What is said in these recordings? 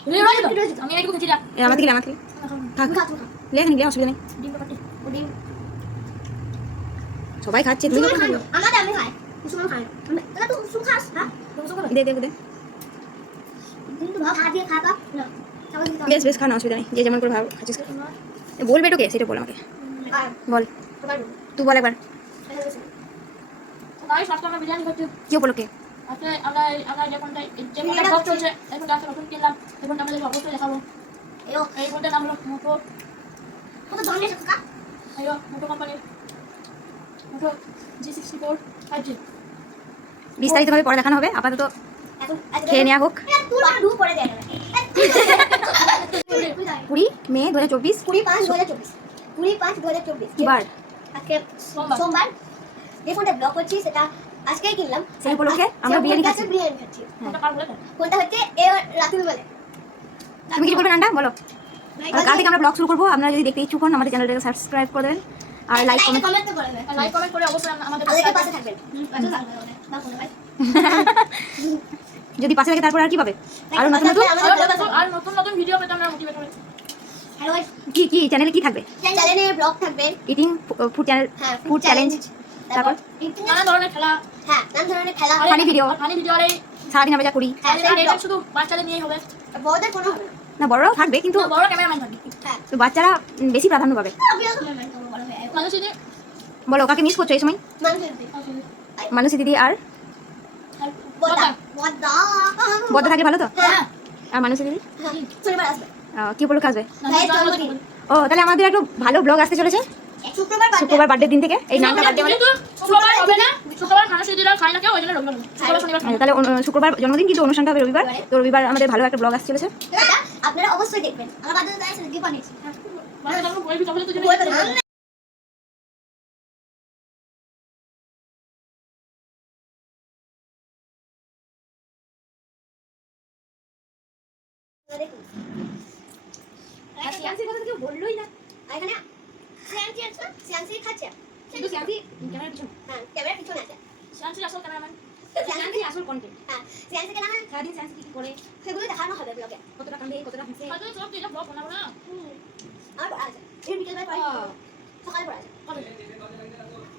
আমি এইটুকু খেছি যা আমার থেকে থাক লে নিলে অসুবিধা নেই সবাই খাচ্ছে তুই কেন খাবি আমাদের আমি খাই কুসুম খাই না তো কুসুম খাস হ্যাঁ দে দে দে কিন্তু ভাব খা দিয়ে খাতা না বেশ বেশ খানা অসুবিধা নেই যে যেমন করে ভাব খাচ্ছিস বলবে তোকে সেটা বল আমাকে বল তুই বল একবার ভাই সবটা আমরা বিরিয়ানি করতে কি উপলক্ষে আজকে আমরা যে কোনটা ব্লগ চলছে এখন গাছ নতুন কিনলাম এখন আমাদের অবশ্যই দেখাবো এই ফোনটার নাম হলো মোটো কত দামি টাকা আইও মোটো কোম্পানি মোটো G64 5G বিস্তারিতভাবে পরে দেখানো হবে আপাতত খেয়ে নেওয়া হোক 20 মে 2024 20/5/2024 কি বার আজকে সোমবার যে ফোনটা ব্লগ করছি সেটা আজকেই কিনলাম সেই উপলক্ষে আমরা বিরিয়ানি খাচ্ছি কোনটা হচ্ছে এ রাতুল বলে তুমি কিছু বলবে নান্ডা বলো কাল থেকে আমরা ব্লগ শুরু করবো আপনারা যদি দেখতে ইচ্ছুক হন আমাদের চ্যানেলটাকে সাবস্ক্রাইব করে দেবেন আর লাইক কমেন্ট করে অবশ্যই আমাদের পাশে থাকবেন যদি পাশে থাকে তারপর আর কি পাবে আর নতুন নতুন ভিডিও পেতে আমরা মোটিভেট করি কি কি চ্যানেলে কি থাকবে চ্যানেলে ব্লগ থাকবে eating food channel food challenge তারপর নানা ধরনের খেলা নানা ধরনের খেলা ফানি ভিডিও আর এই সারাদিন আমরা যা করি এটা শুধু বাচ্চাদের নিয়েই হবে বড়দের কোনো হবে না বড়রাও থাকবে কিন্তু বড় ক্যামেরাম্যান থাকবে তো বাচ্চারা বেশি প্রাধান্য পাবে বলো কাকে মিস করছো এই সময় মানুষী দিদি আর বড় থাকলে ভালো তো আর মানুষী দিদি কি উপলক্ষে আসবে ও তাহলে আমাদের একটু ভালো ব্লগ আসতে চলেছে শুক্রবার বার্থডে দিন থেকে এই নামটা বার্থডে মানে শুক্রবার হবে না শুক্রবার মানুষ দিদিরা খায় না কেউ ওই জন্য রবিবার শুক্রবার শনিবার তাহলে শুক্রবার জন্মদিন কিন্তু অনুষ্ঠানটা হবে রবিবার তো রবিবার আমাদের ভালো একটা ব্লগ আসতে চলেছে আপনারা অবশ্যই দেখবেন আমার বাদ দিয়ে আছে দীপানি মানে আমরা বই তাহলে তো সিয়ান্সির কথা কেউ বললোই না এখানে সিয়ান্সি আছে সিয়ান্সি খাচ্ছে কিন্তু সিয়ান্সি ক্যামেরার পিছনে হ্যাঁ ক্যামেরার পিছনে আছে সিয়ান্সি আসল ক্যামেরাম্যান সিয়ান্সি আসল কন্টেন্ট হ্যাঁ সিয়ান্সি কে নামে সারাদিন সিয়ান্সি কি করে সেগুলো দেখানো হবে ব্লগে কতটা কান্দে কতটা হাসে হয়তো সব কিছু ব্লগ বানাবো না আর পড়া আছে এর বিকেল বেলা সকালে পড়া আছে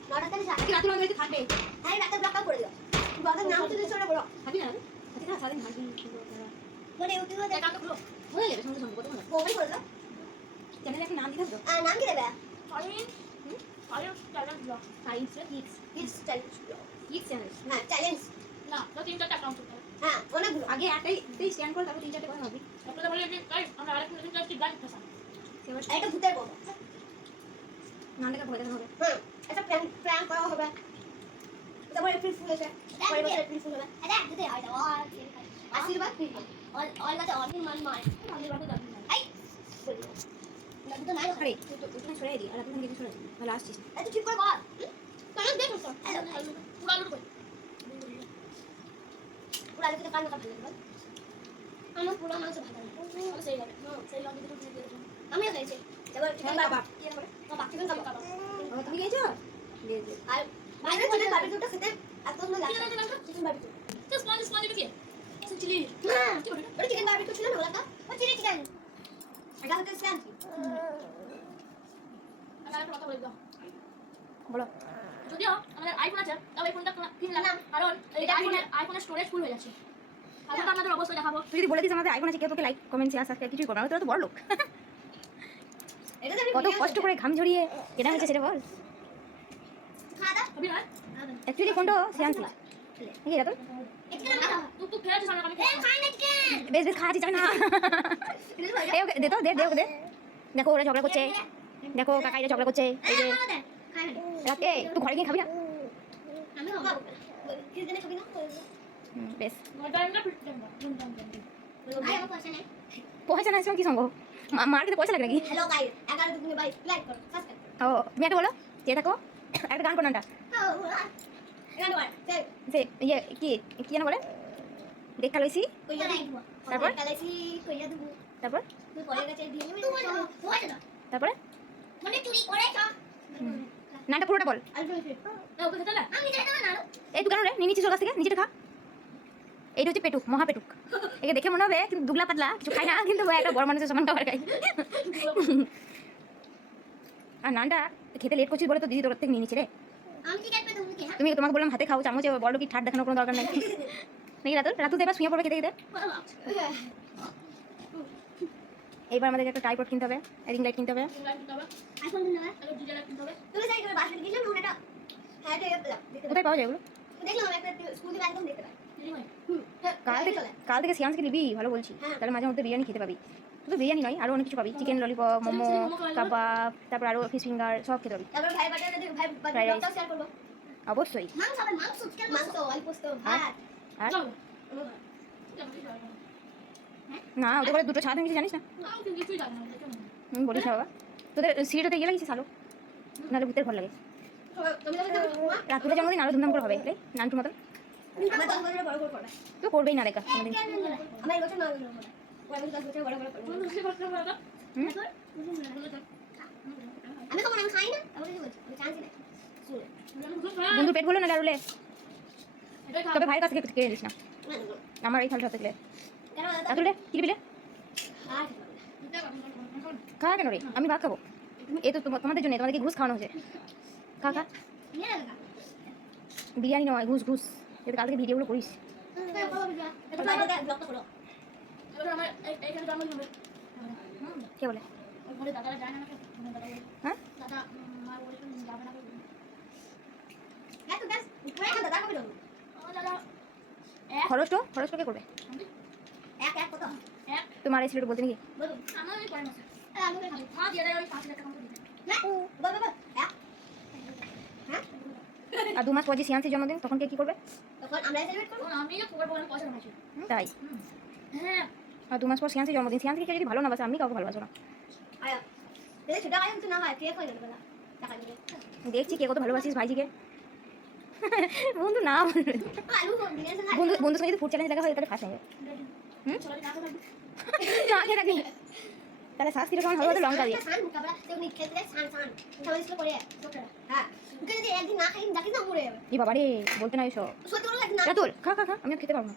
নটা থেকে আজকে রাতে আমাদের থাকবে হ্যাঁ রাতে ব্লগটা করে দিও ব্লগের নাম তো দিছো না বড় থাকবি না আজকে না সারাদিন থাকবি মানে ইউটিউবে দেখা তো ব্লগ হয়ে যাবে সঙ্গে সঙ্গে কত মনে মোবাইল করে দাও চ্যানেলে একটা নাম দিতে হবে তো নাম কি দেবে fine challenge blog science kids challenge blog kids channel হ্যাঁ চ্যালেঞ্জ না তো তিন চারটা অ্যাকাউন্ট করতে হবে হ্যাঁ অনেকগুলো আগে একটাই স্ক্যান করে তারপর তিন চারটে কথা হবে আপনারা বলে যে তাই আমরা আরেকটা নতুন চাচ্ছি ব্ল্যাক ফ্যাশন এটা ভূতের বড় নামটাকে ভয় দেখানো হবে হ্যাঁ এটা প্ল্যান করা হবে তারপর এপ্রিল ফুল আছে পরের বছর এপ্রিল ফুল হবে এটা দিতে হয় আশীর্বাদ অল গাছে অর্ধেক মান মার আশীর্বাদ দাও এই তো নাই আরে তুই তো ওখানে ছড়াই দি আর আপনি কিছু ছড়াই ভালো আসছিস এই তো ঠিক করে কর কেন দেখো তো পুরো আলু কই পুরো আলু কেটে কান কাটতে দেব আমার পুরো মাংস ভাত আছে সেই লাগে সেই লগে দুটো দিয়ে দেব আমি খাইছি এবার চিকেন বাবা কি করে বাবা চিকেন কাবাব খাবো তুমি গেছো দে দে আর বাইরে চিকেন বারবিকিউটা খেতে এত সুন্দর লাগে চিকেন বারবিকিউ তো স্পঞ্জ কি চিলি হ্যাঁ ওটা চিকেন বারবিকিউ ছিল না ওটা ও চিলি চিকেন এটা হচ্ছে স্যান্ডউইচ আমার একটা কথা বলে দাও বলো যদিও আমাদের আইফোন আছে তবে এই ফোনটা কিনলাম না কারণ এটা আইফোনের স্টোরেজ ফুল হয়ে যাচ্ছে এখন তো আমাদের অবশ্যই দেখাবো তুই যদি বলে দিস আমাদের আইফোন আছে কেউ তোকে লাইক কমেন্ট শেয়ার সাবস্ক্রাইব কিছুই করবে না তোরা তো বড় লোক এটা কত কষ্ট করে ঘাম ঝরিয়ে কেনা হয়েছে সেটা বল খাওয়া দাও হবে না অ্যাকচুয়ালি ফোনটা সিয়ান্সি ঠিক আছে তুই খেয়েছিস আমি খাই না কে বেশ বেশ খাওয়াচ্ছি চাই না দে তো দে ওকে দে দেখো ওরা ঝগড়া করছে দেখো কাকাইরা ঝগড়া করছে এই যে রাতে তুই ঘরে গিয়ে খাবি না আমি খাবো কি দিনে খাবি না বেশ পয়সা পয়সা নাই না কি সঙ্গ মার্কেটে পয়সা লাগে নাকি হ্যালো গাইস 11 দিনে ভাই লাইক করো সাবস্ক্রাইব ও তুমি একটা বলো যে দেখো একটা গান করোনাটা গান বল যে ইয়ে কি কি জানো বলে দেখা লইছি কইয়া দিব তারপর কালাইছি কইয়া দিব তারপর তুই পরে গেছে দিয়ে নিবি তুই না তারপরে মানে চুরি করেছ নাটা পুরোটা বল আলু ফিট ওকে খেতে না আমি খেতে না এই তুই কেন রে নিয়ে নিচ্ছিস ওর কাছ থেকে নিজেটা খা এইটা হচ্ছে পেটুক, মহা পেটুক। একে দেখে মনে হবে কিন্তু দুগলা পাতলা, কিছু খাই না, কিন্তু ও একটা বড় মানুষের সমান খাবার খাই। আর নানটা খেতে লেট করছিস বলে তো দিদি তোর থেকে নিয়ে নিচ্ছে রে। তুমি তোমাকে বললাম হাতে খাও, চামচে বড় কি ঠাট দেখানোর কোনো দরকার নেই। নাকি রাতুল? রাতুল তো এবার শুয়ে পড়বে খেতে খেতে। এইবার আমাদের একটা ট্রাইপড কিনতে হবে, রিং লাইট কিনতে হবে। কোথায় পাওয়া যায় এগুলো? কাল থেকে সিয়ান্সকে নিবি, ভালো বলছি। তাহলে মাঝে মধ্যে বিরিয়ানি খেতে পাবি। শুধু বিরিয়ানি নয়, আরও অনেক কিছু পাবি। চিকেন ললিপপ, মোমো, কাবাব, তারপর আরও ফিশ ফিঙ্গার সব খেতে পাবি। অবশ্যই। আর না, ওদের করে দুটো ছাদ নিয়েছি জানিস না? বলিস না বাবা, তোদের সিঁড়িটাতে গিয়ে লাগিয়েছিস আলো, নাহলে ভূতের ঘর লাগে। রাতুলের জন্মদিন আরো ধুমধাম করে হবে রে, নান্টুর মতন। তো করবেই না দেখা কোনোদিন। বন্ধু পেট বলো না রাতুলে, তবে ভাইয়ের কাছ থেকে কেড়ে দিস না আমার এই থালটা থেকে। রাতুলে কি দিবি? খা কেন রে? আমি ভাত খাবো। এই তো তোমাদের জন্য, তোমাদেরকে ঘুষ খাওয়ানো হয়েছে। খা খা। বিরিয়ানি নয়, ঘুষ ঘুষ। যদি কাল থেকে ভিডিওগুলো করিস। কে বলে? হ্যাঁ খরচ কে করবে? তোমার এই ছেলেটা বলতে নাকি? আর 2 মাস পর যে সিয়ান্সের জন্মদিন, তখন কে কি করবে? তাই? আর 2 মাস পর সিয়ান্সের জন্মদিন, সিয়ান্সকে কেউ যদি ভালো না বাসে, আমি কাউকে ভালোবাসো না। দেখছি কে কত ভালোবাসিস ভাইজিকে। বন্ধু না, বন্ধুর সঙ্গে যদি ফুড চ্যালেঞ্জ দেখা হয় তাহলে ফার্স্ট হবে। না খেয়ে থাকবি তাহলে শাস্তি রকম হবে, তো লঙ্কা দিয়ে। এই বাবা রে, বলতে না এসো। রাতুল খা খা খা, আমি আর খেতে পারবো না।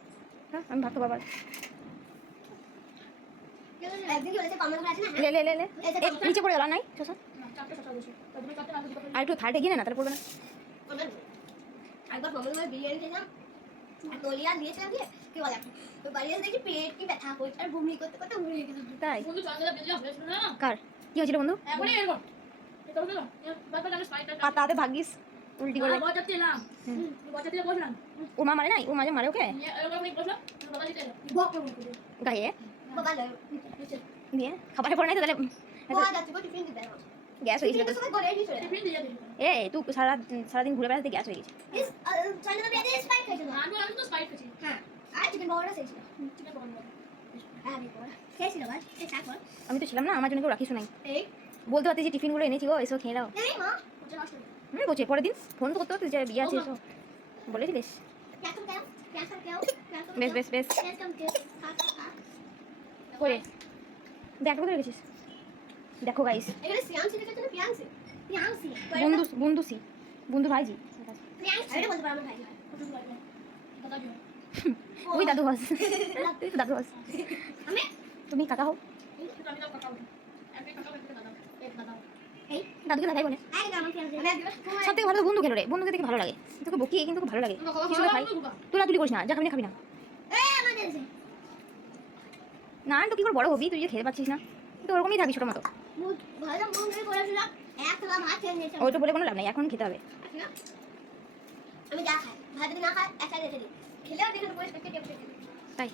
হ্যাঁ আমি ভাত খাবো আবার। লে লে লে লে, নিচে পড়ে গেল নাই শোষা। আর একটু থার্ডে গিয়ে না, তাহলে পড়বে না। একবার মামার বিরিয়ানি খেলাম, দলিয়া দিয়েছিলাম দিয়ে কি বলে তো বাড়ি এসে দেখি পেট কি ব্যথা করছে আর বমি করতে করতে ঘুরে গেছে। তাই? বন্ধু চন্দ্রা বেজলা হয়েছিল না? কার কি হয়েছিল বন্ধু? এখনই এরকম এটা হলো না, বারবার আমি স্পাইটার পাতাতে ভাগিস উল্টি করে। বজাতেলাম বজাতে বসলাম, ও মা মারে নাই? ও মাঝে মারে ওকে এরকম করে বসলাম, বাবা দিতে বক করে গায়ে বাবা লয় দিয়ে খাবারের পর নাই তো তাহলে বাবা যাচ্ছে কো টিফিন দিতে হবে গ্যাস হয়ে গেছিল। সবাই করে দিয়েছে টিফিন দিয়ে দিই। এ তুই সারাদিন ঘুরে বেড়াতে গ্যাস হয়ে গেছে। ইস চাইনা বেদে স্পাইক খাইছো না? আমি তো স্পাইট খাচ্ছি। হ্যাঁ আর চিকেন বড়া সেইছিল। চিকেন পকোড়া হ্যাঁ আমি বড়া সেইছিল বাস সে চাকর আমি তো ছিলাম না, আমার জন্য কেউ রাখিস নাই। এই বলতে পারতি যে টিফিনগুলো এনেছি গো, এসো খেয়ে নাও। এই মা হচ্ছে নষ্ট বলছে পরের দিন ফোন তো করতে হতো যে বিয়ে আছে, এসো বলেছিলিস। ক্যান্সার কেউ ক্যান্সার কেউ বেশ বেশ বেশ ক্যান্সার কেউ করে দেখ কোথায় রেখেছিস। দেখো গাইস, এখানে সিয়ামসি লিখেছে না পিয়াংসি পিয়াংসি বন্ধু ভাইজি। পিয়াংসি এটা বলতে পারো আমার ভাই প্রচুর লাগে দাদা দিও তুই দাদু হস, তুই তো দাদু হস। আমি তুমি কাকা হও। আমি তো কাকাও আমি কাকাও একটা দাদা এক দাদা এই দাদুকে দাদাই বলে। একদম আমি পিয়াংসি আমি দিবা সব থেকে ভালো তো বন্ধু খেলো রে, বন্ধুকে দেখে ভালো লাগে। তোকে বকিয়ে কিন্তু খুব ভালো লাগে। কিছু খাই তুলা তুলি করিস না, যা খাবি না খাবি না। এই আমাদের এসে না তো কি করে বড় হবি, তুই যে খেতে পাচ্ছিস না, তুই তো ওরকমই থাকবি ছোট মতো। ভালো মন ধরে করেছিল এক থালা ভাত খেয়ে নিয়েছি ওইটা বলে কোনো লাভ নাই, এখন খেতে হবে। আমি যা খাই ভাত যদি না খাই একটা রেখে দিই খেলেও দেখে পরিষ্কার কেটে কেটে তাই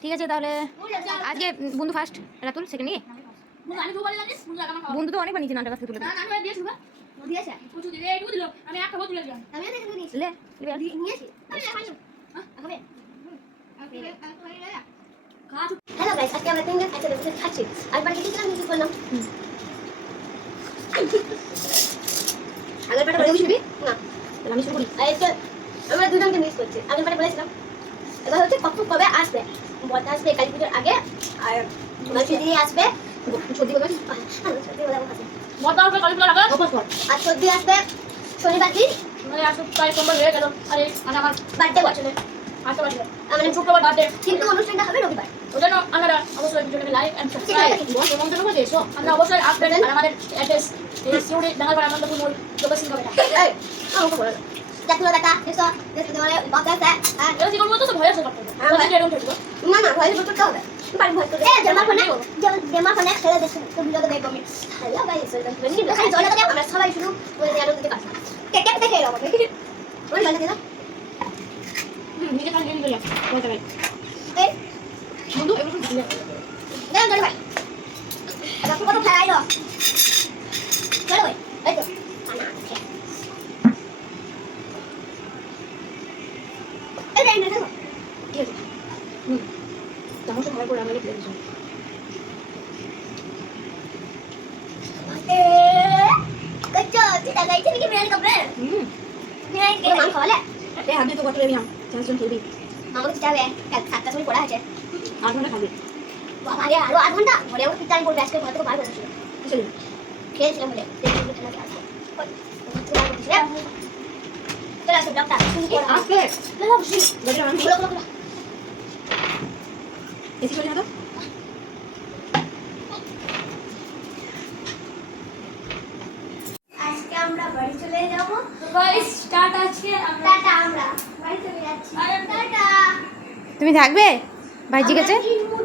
ঠিক আছে তাহলে। আজকে বন্ধু ফার্স্ট, রাতুল সেকেন্ড। নিয়ে মুখ আমি দুবার লাগিস মুখ লাগানো খাও বন্ধু তো অনেক বানিয়েছে নানটার কাছ থেকে তুলে না দিল। না দিয়েছ না দিয়েছে প্রচুর দিলে একটু দিল আমি একটা খাবো তুলে দিলাম আমিও দেখে নিয়েছি লে লিবে। নিয়েছি আমি খাই খাবে খা হ্যালো গাইস আজকে আমরা তিনজন একসাথে বসে খাচ্ছি আর বাড়ি গেছিলাম কিছু করলাম আগের পাটা বলে দিবি না তাহলে আমি শুরু করি। আজকে আমরা দুজনকে মিস করছি আগের পাটা বলেছিলাম এবার হচ্ছে কবে আসবে বলতে আসবে কালী পুজোর আগে আর মাসি দিয়ে আসবে সত্যি বলবো সত্যি বলবো মত দাও কালি লাগা আর সত্যি আসবে শনিবার দিন মানে আসো প্রায় সম্ভব হয়ে গেল আরে মানে আমার বার্থডে বছরে আজকে বাড়ি মানে শুক্রবার বার্থডে কিন্তু অনুষ্ঠানটা হবে রবিবার। ওই জন্য আপনারা অবশ্যই ভিডিওটাকে লাইক এন্ড সাবস্ক্রাইব নিমন্ত্রণ করে দিয়েছো আমরা অবশ্যই আসবেন আর আমাদের অ্যাড্রেস এই সিউড়ি ডাঙ্গাপাড়া আনন্দপুর লোকেশন কবে এই আমাকে বলো দেখো দেখা দেখো দেখো তোমার বাবা আছে আর এটা কি করবো তো ভয় আছে করতে বলছি যে এরকম করবো না না ভয় করতে হবে বাড়ি ভয় করতে এই জামার ফোনে ছেড়ে দেখো তো ভিডিওটা দেখো আমি hello guys welcome to new খালি জলটা দেখো আমরা সবাই শুধু বলে আনন্দ দিতে পারছি কেক দেখে এলো আমাকে ওই জলটা দেখো নিজে খালি নিয়ে গেলাম বলতে ভাই এই বন্ধু এরকম দিলে দেখো জল ভাই দেখো কত খাই আইলো চলো ভাই এই তো আনা এই রে দেখো কি আছে তাহলে ভালো করে আমাকে প্লেন कच्चा चिटा गई थी कि मेरे कपड़े मेरा एक मांग खाले এই হাতে তো কত লেবি আম চারজন খেলবি मांग चिटा है सातटा समय पड़ा है 8 ঘন্টা খাবি बाबा रे आरो 8 घंटा घरे और पिटाई बोल बैठ के घर को बाहर बसছিল চলি खेल ছিল বলে দেখি খেলা আছে চলো সব ডাক্তার আজকে চলো বসি গজরা আমি বলো বলো এসে চলে না আজকে আমরা বাড়ি চলে যাব তো গাইস স্টার্ট আজকে আমরা টাটা আমরা বাড়ি চলে যাচ্ছি টাটা তুমি থাকবে ভাইজি গেছে আমরা 3